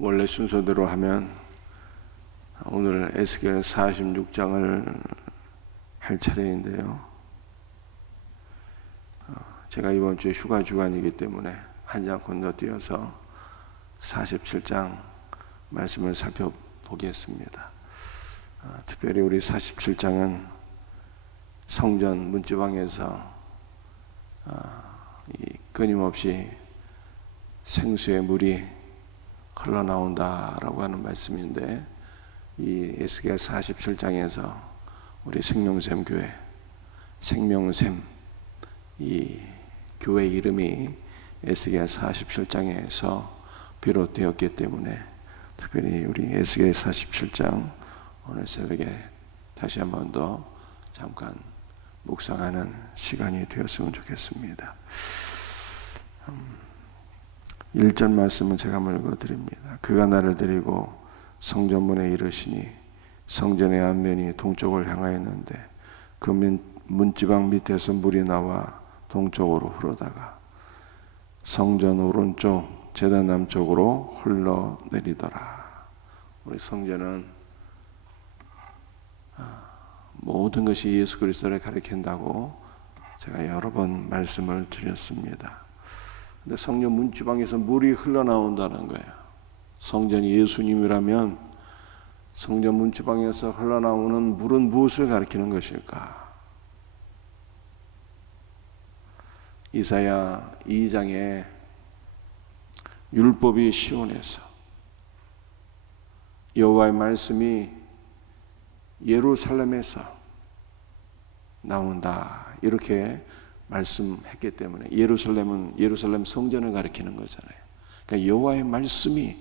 원래 순서대로 하면 오늘 에스겔 46장을 할 차례인데요. 제가 이번 주에 휴가 주간이기 때문에 한 장 건너뛰어서 47장 말씀을 살펴보겠습니다. 특별히 우리 47장은 성전 문지방에서 끊임없이 생수의 물이 흘러나온다라고 하는 말씀인데, 이 에스겔 47장에서 우리 생명샘 교회, 생명샘 이 교회 이름이 에스겔 47장에서 비롯되었기 때문에 특별히 우리 에스겔 47장 오늘 새벽에 다시 한 번 더 잠깐 묵상하는 시간이 되었으면 좋겠습니다. 1절 말씀은 제가 읽어드립니다. 그가 나를 데리고 성전문에 이르시니 성전의 앞면이 동쪽을 향하였는데 그 문지방 밑에서 물이 나와 동쪽으로 흐르다가 성전 오른쪽 제단 남쪽으로 흘러내리더라. 우리 성전은 모든 것이 예수 그리스도를 가리킨다고 제가 여러 번 말씀을 드렸습니다. 근데 성전 문지방에서 물이 흘러나온다는 거예요. 성전이 예수님이라면 성전 문지방에서 흘러나오는 물은 무엇을 가리키는 것일까? 이사야 2장에 율법이 시온에서, 여호와의 말씀이 예루살렘에서 나온다 이렇게 말씀했기 때문에, 예루살렘 성전을 가리키는 거잖아요. 그러니까 여호와의 말씀이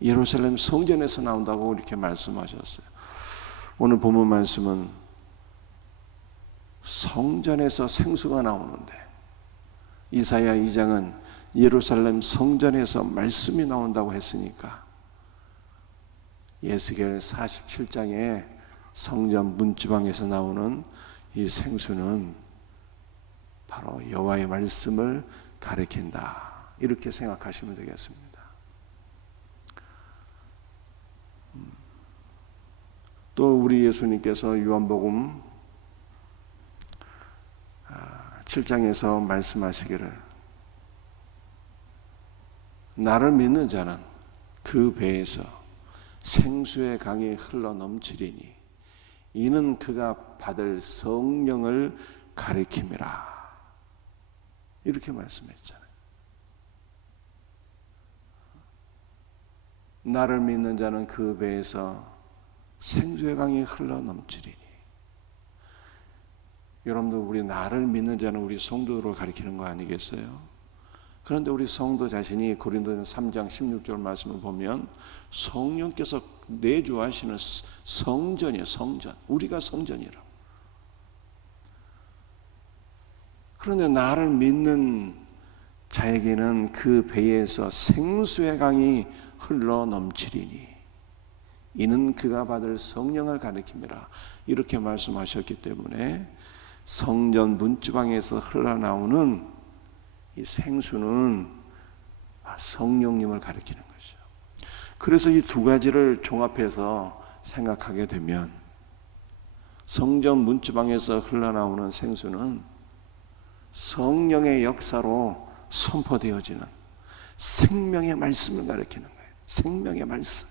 예루살렘 성전에서 나온다고 이렇게 말씀하셨어요. 오늘 본문 말씀은 성전에서 생수가 나오는데, 이사야 2장은 예루살렘 성전에서 말씀이 나온다고 했으니까 에스겔 47장에 성전 문지방에서 나오는 이 생수는 바로 여호와의 말씀을 가리킨다 이렇게 생각하시면 되겠습니다. 또 우리 예수님께서 요한복음 7장에서 말씀하시기를, 나를 믿는 자는 그 배에서 생수의 강이 흘러 넘치리니 이는 그가 받을 성령을 가리킴이라 이렇게 말씀했잖아요. 나를 믿는 자는 그 배에서 생수의 강이 흘러 넘치리니. 여러분들, 우리 나를 믿는 자는 우리 성도를 가리키는 거 아니겠어요? 그런데 우리 성도 자신이 고린도전서 3장 16절 말씀을 보면 성령께서 내주하시는 성전이에요. 성전. 우리가 성전이라고. 그런데 나를 믿는 자에게는 그 배에서 생수의 강이 흘러 넘치리니 이는 그가 받을 성령을 가리킴이라 이렇게 말씀하셨기 때문에 성전 문지방에서 흘러나오는 이 생수는 성령님을 가리키는 것이죠. 그래서 이 두 가지를 종합해서 생각하게 되면 성전 문지방에서 흘러나오는 생수는 성령의 역사로 선포되어지는 생명의 말씀을 가리키는 거예요. 생명의 말씀.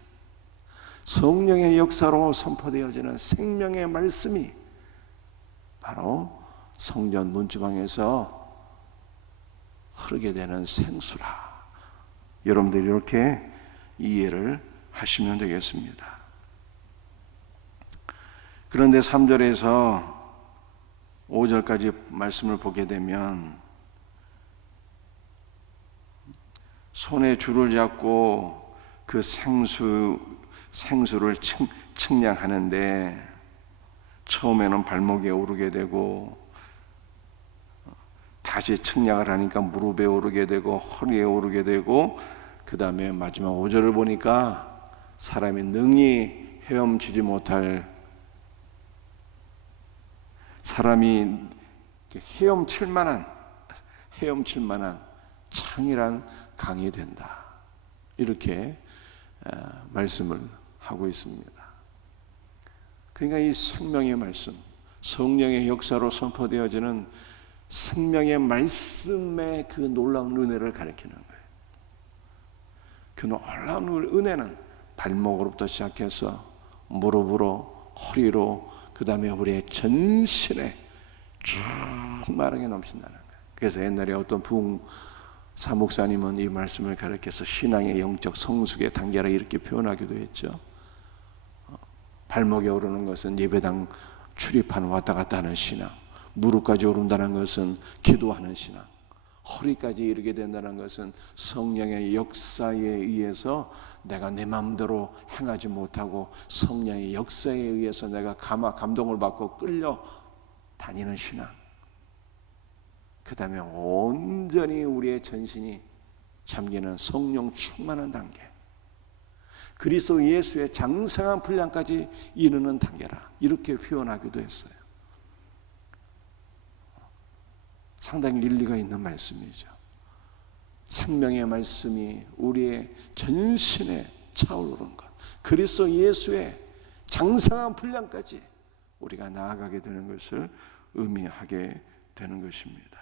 성령의 역사로 선포되어지는 생명의 말씀이 바로 성전 문지방에서 흐르게 되는 생수라. 여러분들이 이렇게 이해를 하시면 되겠습니다. 그런데 3절에서 5절까지 말씀을 보게 되면 손에 줄을 잡고 그 생수를 측량하는데 처음에는 발목에 오르게 되고 다시 측량을 하니까 무릎에 오르게 되고 허리에 오르게 되고 그 다음에 마지막 5절을 보니까 사람이 능히 헤엄치지 못할, 사람이 헤엄칠 만한 창이란 강이 된다 이렇게 말씀을 하고 있습니다. 그러니까 이 생명의 말씀, 성령의 역사로 선포되어지는 생명의 말씀의 그 놀라운 은혜를 가리키는 거예요. 그 놀라운 은혜는 발목으로부터 시작해서 무릎으로, 허리로, 그 다음에 우리의 전신에 충만하게 넘친다는 거예요. 그래서 옛날에 어떤 부흥사 목사님은 이 말씀을 가르쳐서 신앙의 영적 성숙의 단계라 이렇게 표현하기도 했죠. 발목에 오르는 것은 예배당 출입하는 왔다 갔다 하는 신앙, 무릎까지 오른다는 것은 기도하는 신앙, 허리까지 이르게 된다는 것은 성령의 역사에 의해서 내가 내 마음대로 행하지 못하고 성령의 역사에 의해서 내가 감동을 받고 끌려 다니는 신앙. 그 다음에 온전히 우리의 전신이 잠기는 성령 충만한 단계, 그리스도 예수의 장성한 분량까지 이르는 단계라 이렇게 표현하기도 했어요. 상당히 일리가 있는 말씀이죠. 생명의 말씀이 우리의 전신에 차오르는 것, 그리스도 예수의 장성한 분량까지 우리가 나아가게 되는 것을 의미하게 되는 것입니다.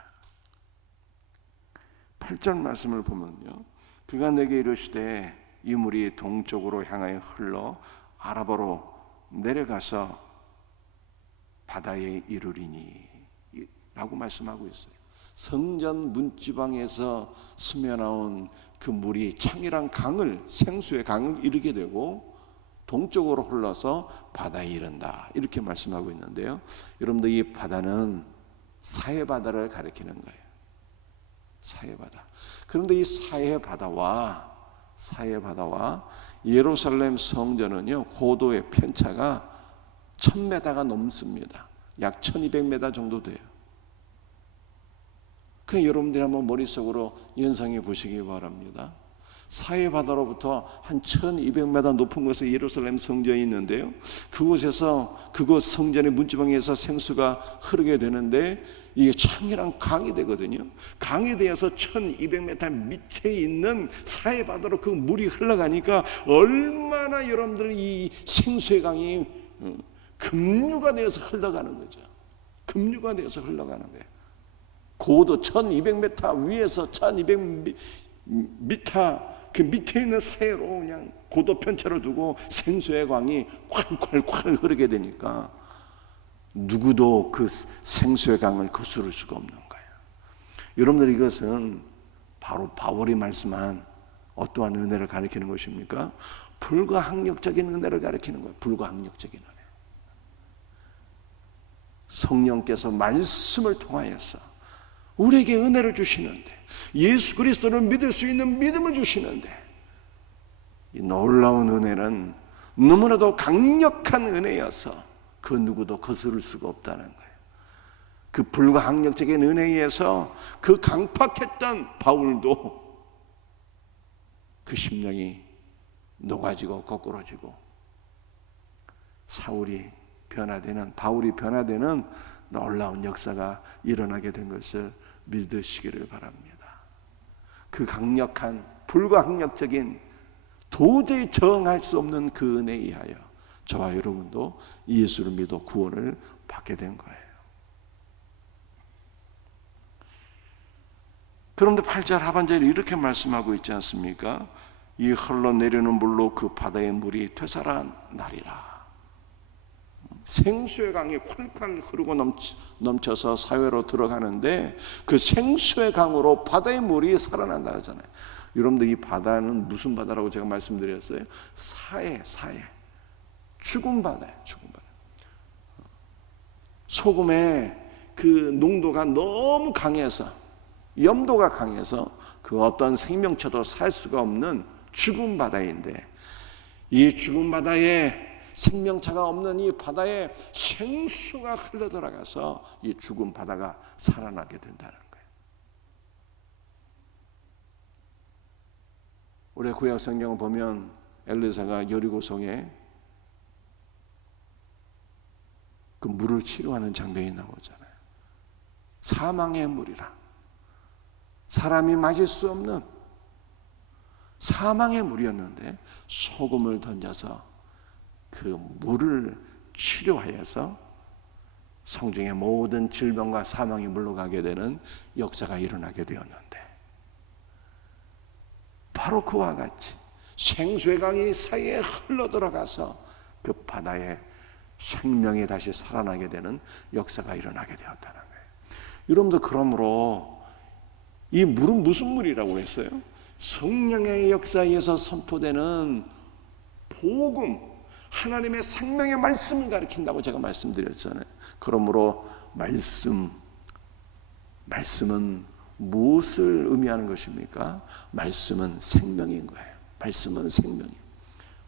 8절 말씀을 보면요, 그가 내게 이르시되 이 물이 동쪽으로 향하여 흘러 아라바로 내려가서 바다에 이르리니 라고 말씀하고 있어요. 성전 문지방에서 스며나온 그 물이 창이란 강을, 생수의 강을 이르게 되고 동쪽으로 흘러서 바다에 이른다 이렇게 말씀하고 있는데요, 여러분들 이 바다는 사해바다를 가리키는 거예요. 사해바다. 그런데 이 사해바다와 예루살렘 성전은요, 고도의 편차가 1000m가 넘습니다. 약 1200m 정도 돼요. 그 여러분들이 한번 머릿속으로 연상해 보시기 바랍니다. 사해바다로부터 한 1200m 높은 곳에 예루살렘 성전이 있는데요, 그곳에서 그곳 성전의 문지방에서 생수가 흐르게 되는데 이게 창이랑 강이 되거든요. 강에 대해서 1200m 밑에 있는 사해바다로 그 물이 흘러가니까 얼마나 여러분들 이 생수의 강이 급류가 되어서 흘러가는 거죠. 급류가 되어서 흘러가는 거예요. 고도 1200m 위에서 1200m 그 밑에 있는 사해로 그냥 고도 편차를 두고 생수의 강이 콸콸콸 흐르게 되니까 누구도 그 생수의 강을 거스를 수가 없는 거예요. 여러분들, 이것은 바로 바울이 말씀한 어떠한 은혜를 가리키는 것입니까? 불가항력적인 은혜를 가리키는 거예요. 불가항력적인 은혜. 성령께서 말씀을 통하여서 우리에게 은혜를 주시는데, 예수 그리스도를 믿을 수 있는 믿음을 주시는데, 이 놀라운 은혜는 너무나도 강력한 은혜여서 그 누구도 거스를 수가 없다는 거예요. 그 불가항력적인 은혜에서 그 강팍했던 바울도 그 심령이 녹아지고 거꾸로지고 바울이 변화되는 놀라운 역사가 일어나게 된 것을 믿으시기를 바랍니다. 그 강력한 불가항력적인 도저히 저항할 수 없는 그 은혜에 의하여 저와 여러분도 예수를 믿어 구원을 받게 된 거예요. 그런데 8절 하반절에 이렇게 말씀하고 있지 않습니까? 이 흘러내리는 물로 그 바다의 물이 되살아 나리라. 생수의 강이 콸콸 흐르고 넘쳐서 사회로 들어가는데 그 생수의 강으로 바다의 물이 살아난다 하잖아요. 여러분들, 이 바다는 무슨 바다라고 제가 말씀드렸어요? 사해. 죽은 바다예요. 죽은 바다. 소금의 그 농도가 너무 강해서, 염도가 강해서 그 어떤 생명체도 살 수가 없는 죽은 바다인데, 이 죽은 바다에 생명체가 없는 이 바다에 생수가 흘러들어가서 이 죽은 바다가 살아나게 된다는 거예요. 우리 구약 성경을 보면 엘리사가 여리고성에 그 물을 치료하는 장면이 나오잖아요. 사망의 물이라, 사람이 마실 수 없는 사망의 물이었는데 소금을 던져서 그 물을 치료하여서 성중의 모든 질병과 사망이 물러가게 되는 역사가 일어나게 되었는데, 바로 그와 같이 생수의 강이 사이에 흘러들어가서 그 바다에 생명이 다시 살아나게 되는 역사가 일어나게 되었다는 거예요. 여러분들, 그러므로 이 물은 무슨 물이라고 했어요? 성령의 역사에서 선포되는 복음, 하나님의 생명의 말씀을 가리킨다고 제가 말씀드렸잖아요. 그러므로 말씀은 무엇을 의미하는 것입니까? 말씀은 생명인 거예요. 말씀은 생명이에요.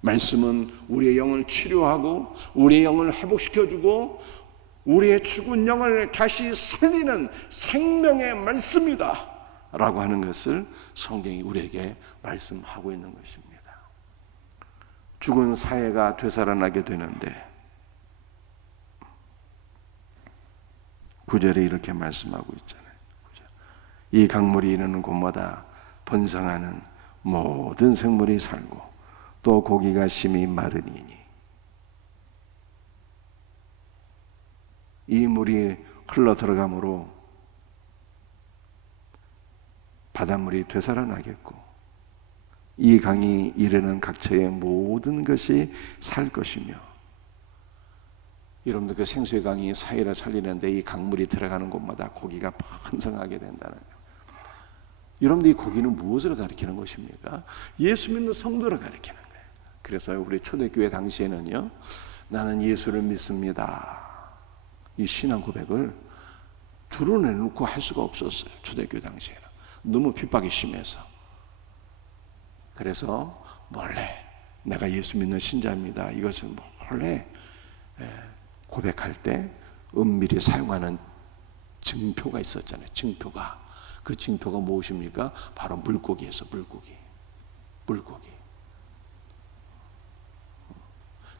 말씀은 우리의 영을 치료하고 우리의 영을 회복시켜주고 우리의 죽은 영을 다시 살리는 생명의 말씀이다 라고 하는 것을 성경이 우리에게 말씀하고 있는 것입니다. 죽은 사회가 되살아나게 되는데 9절에 이렇게 말씀하고 있잖아요. 이 강물이 이르는 곳마다 번성하는 모든 생물이 살고 또 고기가 심히 마르니니, 이 물이 흘러 들어가므로 바닷물이 되살아나겠고 이 강이 이르는 각처의 모든 것이 살 것이며. 여러분들, 그 생수의 강이 사이를 살리는데 이 강물이 들어가는 곳마다 고기가 번성하게 된다는 거예요. 여러분들, 이 고기는 무엇을 가리키는 것입니까? 예수 믿는 성도를 가리키는 거예요. 그래서 우리 초대교회 당시에는요, 나는 예수를 믿습니다, 이 신앙 고백을 드러내놓고 할 수가 없었어요. 초대교회 당시에는 너무 핍박이 심해서. 그래서 몰래 내가 예수 믿는 신자입니다, 이것을 몰래 고백할 때 은밀히 사용하는 증표가 있었잖아요. 증표가. 그 증표가 무엇입니까? 바로 물고기에서 물고기.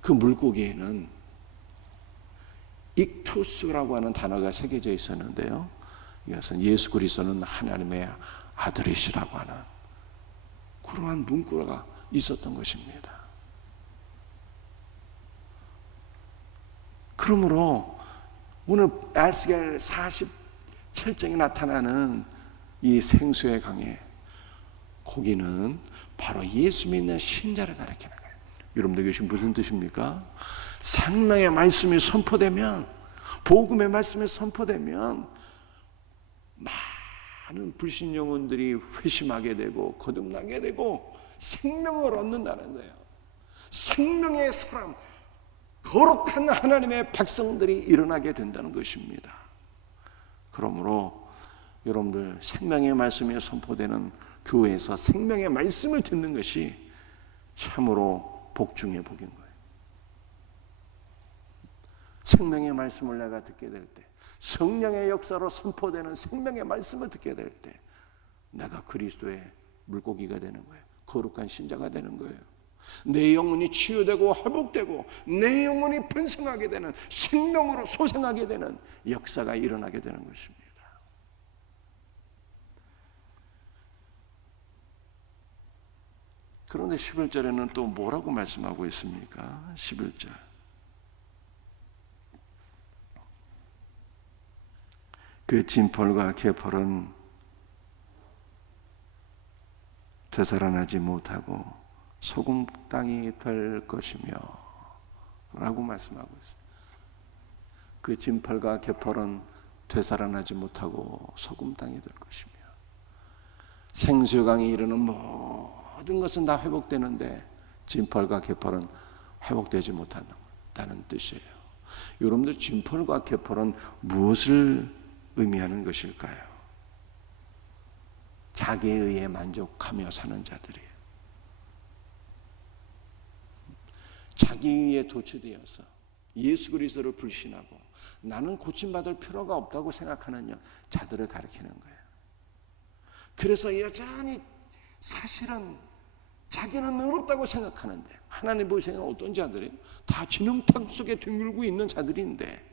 그 물고기에는 익투스라고 하는 단어가 새겨져 있었는데요, 이것은 예수 그리스도는 하나님의 아들이시라고 하는 그러한 문구가 있었던 것입니다. 그러므로 오늘 에스겔 47장에 나타나는 이 생수의 강의 고기는 바로 예수 믿는 신자를 가리키는 거예요. 여러분들, 이것이 무슨 뜻입니까? 생명의 말씀이 선포되면, 복음의 말씀이 선포되면 많은 불신 영혼들이 회심하게 되고 거듭나게 되고 생명을 얻는다는 거예요. 생명의 사람, 거룩한 하나님의 백성들이 일어나게 된다는 것입니다. 그러므로 여러분들, 생명의 말씀이 선포되는 교회에서 생명의 말씀을 듣는 것이 참으로 복 중의 복인 거예요. 생명의 말씀을 내가 듣게 될 때, 성령의 역사로 선포되는 생명의 말씀을 듣게 될 때 내가 그리스도의 물고기가 되는 거예요. 거룩한 신자가 되는 거예요. 내 영혼이 치유되고 회복되고 내 영혼이 번성하게 되는, 생명으로 소생하게 되는 역사가 일어나게 되는 것입니다. 그런데 11절에는 또 뭐라고 말씀하고 있습니까? 11절. 그 진펄과 개펄은 되살아나지 못하고 소금 땅이 될 것이며 라고 말씀하고 있습니다. 그 진펄과 개펄은 되살아나지 못하고 소금 땅이 될 것이며, 생수의 강이 이르는 모든 것은 다 회복되는데 진펄과 개펄은 회복되지 못한다는 뜻이에요. 여러분들, 진펄과 개펄은 무엇을 의미하는 것일까요? 자기에 의해 만족하며 사는 자들이에요. 자기에 도취되어서 예수 그리스도를 불신하고 나는 고침받을 필요가 없다고 생각하는 자들을 가리키는 거예요. 그래서 여전히 사실은 자기는 의롭다고 생각하는데, 하나님 보시기에는 어떤 자들이에요? 다 진흙탕 속에 뒹굴고 있는 자들인데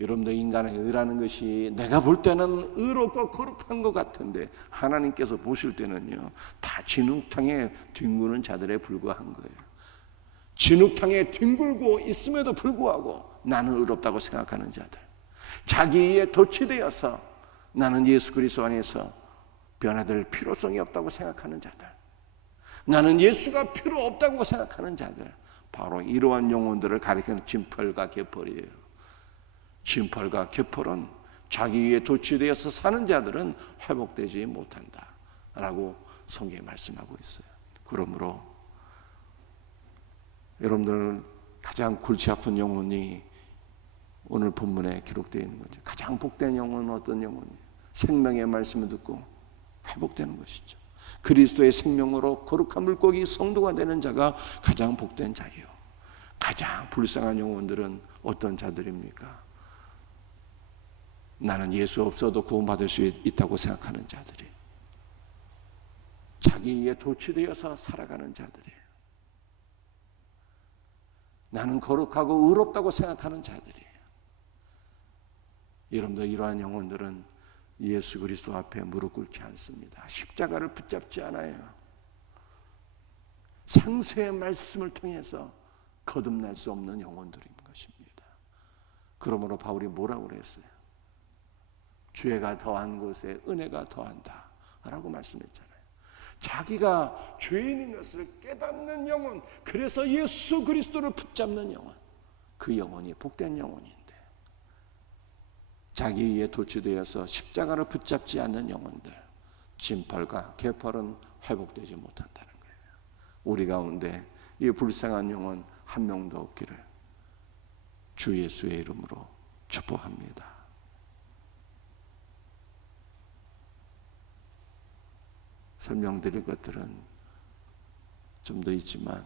여러분들 인간의 의라는 것이 내가 볼 때는 의롭고 거룩한 것 같은데 하나님께서 보실 때는요, 다 진흙탕에 뒹구는 자들에 불과한 거예요. 진흙탕에 뒹굴고 있음에도 불구하고 나는 의롭다고 생각하는 자들, 자기의 도취되어서 나는 예수 그리스도 안에서 변화될 필요성이 없다고 생각하는 자들, 나는 예수가 필요 없다고 생각하는 자들, 바로 이러한 영혼들을 가리키는 진펄과 개펄이에요. 진펄과 개펄은 자기의 도취되어서 사는 자들은 회복되지 못한다 라고 성경에 말씀하고 있어요. 그러므로 여러분들 가장 골치 아픈 영혼이 오늘 본문에 기록되어 있는 거죠. 가장 복된 영혼은 어떤 영혼이에요? 생명의 말씀을 듣고 회복되는 것이죠. 그리스도의 생명으로 거룩한 물고기 성도가 되는 자가 가장 복된 자예요. 가장 불쌍한 영혼들은 어떤 자들입니까? 나는 예수 없어도 구원받을 수 있다고 생각하는 자들이, 자기에 도취되어서 살아가는 자들이에요. 나는 거룩하고 의롭다고 생각하는 자들이에요. 여러분들 이러한 영혼들은 예수 그리스도 앞에 무릎 꿇지 않습니다. 십자가를 붙잡지 않아요. 상세의 말씀을 통해서 거듭날 수 없는 영혼들인 것입니다. 그러므로 바울이 뭐라고 그랬어요? 죄가 더한 곳에 은혜가 더한다 라고 말씀했잖아요. 자기가 죄인인 것을 깨닫는 영혼, 그래서 예수 그리스도를 붙잡는 영혼, 그 영혼이 복된 영혼인데, 자기에 도취되어서 십자가를 붙잡지 않는 영혼들, 진펄과 개펄은 회복되지 못한다는 거예요. 우리 가운데 이 불쌍한 영혼 한 명도 없기를 주 예수의 이름으로 축복합니다. 설명드릴 것들은 좀 더 있지만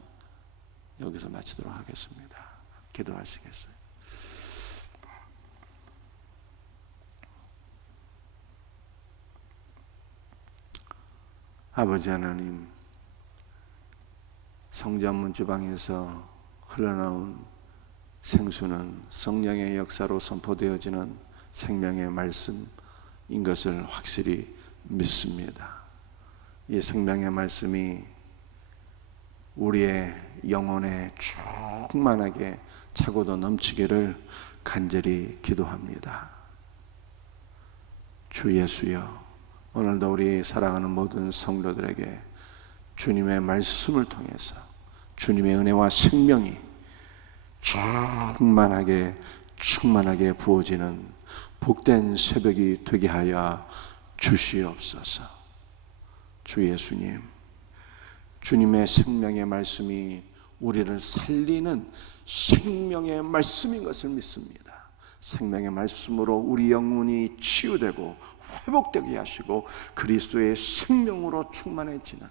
여기서 마치도록 하겠습니다. 기도하시겠어요? 아버지 하나님, 성전문 주방에서 흘러나온 생수는 성령의 역사로 선포되어지는 생명의 말씀인 것을 확실히 믿습니다. 이 생명의 말씀이 우리의 영혼에 충만하게 차고도 넘치기를 간절히 기도합니다. 주 예수여, 오늘도 우리 사랑하는 모든 성도들에게 주님의 말씀을 통해서 주님의 은혜와 생명이 충만하게 부어지는 복된 새벽이 되게 하여 주시옵소서. 주 예수님, 주님의 생명의 말씀이 우리를 살리는 생명의 말씀인 것을 믿습니다. 생명의 말씀으로 우리 영혼이 치유되고 회복되게 하시고 그리스도의 생명으로 충만해지는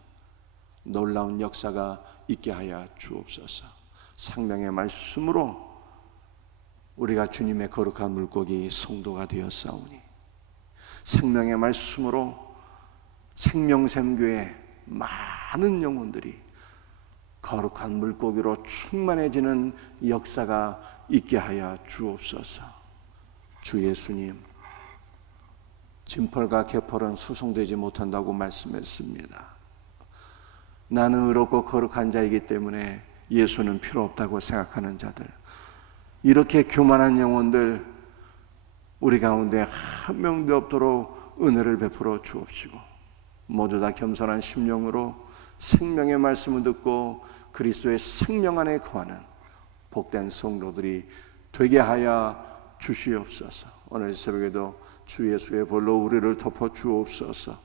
놀라운 역사가 있게 하여 주옵소서. 생명의 말씀으로 우리가 주님의 거룩한 물고기 성도가 되었사오니, 생명의 말씀으로 생명샘교의 많은 영혼들이 거룩한 물고기로 충만해지는 역사가 있게 하여 주옵소서. 주 예수님, 진펄과 개펄은 수송되지 못한다고 말씀했습니다. 나는 의롭고 거룩한 자이기 때문에 예수는 필요 없다고 생각하는 자들, 이렇게 교만한 영혼들 우리 가운데 한 명도 없도록 은혜를 베풀어 주옵시고, 모두 다 겸손한 심령으로 생명의 말씀을 듣고 그리스도의 생명 안에 거하는 복된 성도들이 되게 하여 주시옵소서. 오늘 새벽에도 주 예수의 볼로 우리를 덮어 주옵소서.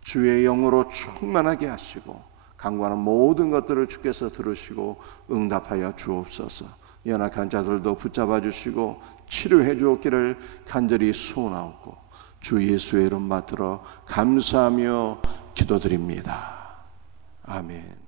주의 영으로 충만하게 하시고 간구하는 모든 것들을 주께서 들으시고 응답하여 주옵소서. 연약한 자들도 붙잡아 주시고 치료해 주옵기를 간절히 소원하옵고 주 예수의 이름 받들어 감사하며 기도드립니다. 아멘.